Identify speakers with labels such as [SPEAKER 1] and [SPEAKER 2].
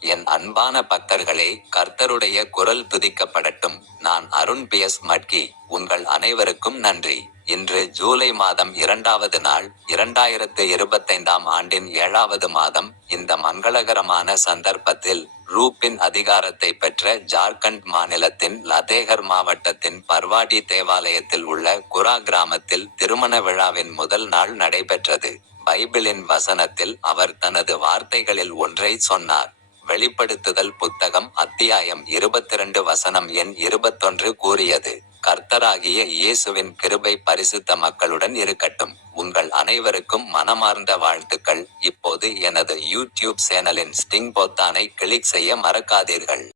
[SPEAKER 1] என் அன்பான பக்தர்களே கர்த்தருடைய குரல் துதிக்கப்படட்டும். நான் அருண் பி. எஸ். மட்கி. உங்கள் அனைவருக்கும் நன்றி. இன்று ஜூலை மாதம் இரண்டாவது நாள் இரண்டாயிரத்து இருபத்தைந்தாம் ஆண்டின் ஏழாவது மாதம் இந்த மங்களகரமான சந்தர்ப்பத்தில் ரூப்பின் அதிகாரத்தை பெற்ற ஜார்க்கண்ட் மாநிலத்தின் லதேகர் மாவட்டத்தின் பர்வாடி தேவாலயத்தில் உள்ள குரா கிராமத்தில் திருமண விழாவின் முதல் நாள் நடைபெற்றது. பைபிளின் வசனத்தில் அவர் தனது வார்த்தைகளில் ஒன்றை சொன்னார். வெளிப்படுத்துதல் புத்தகம் அத்தியாயம் இருபத்திரண்டு வசனம் எண் இருபத்தொன்று கூறியது. கர்த்தராகிய இயேசுவின் கிருபை பரிசுத்த மக்களுடன் இருக்கட்டும். உங்கள் அனைவருக்கும் மனமார்ந்த வாழ்த்துக்கள். இப்போது எனது யூடியூப் சேனலின் ஸ்டிங் பொத்தானை கிளிக் செய்ய மறக்காதீர்கள்.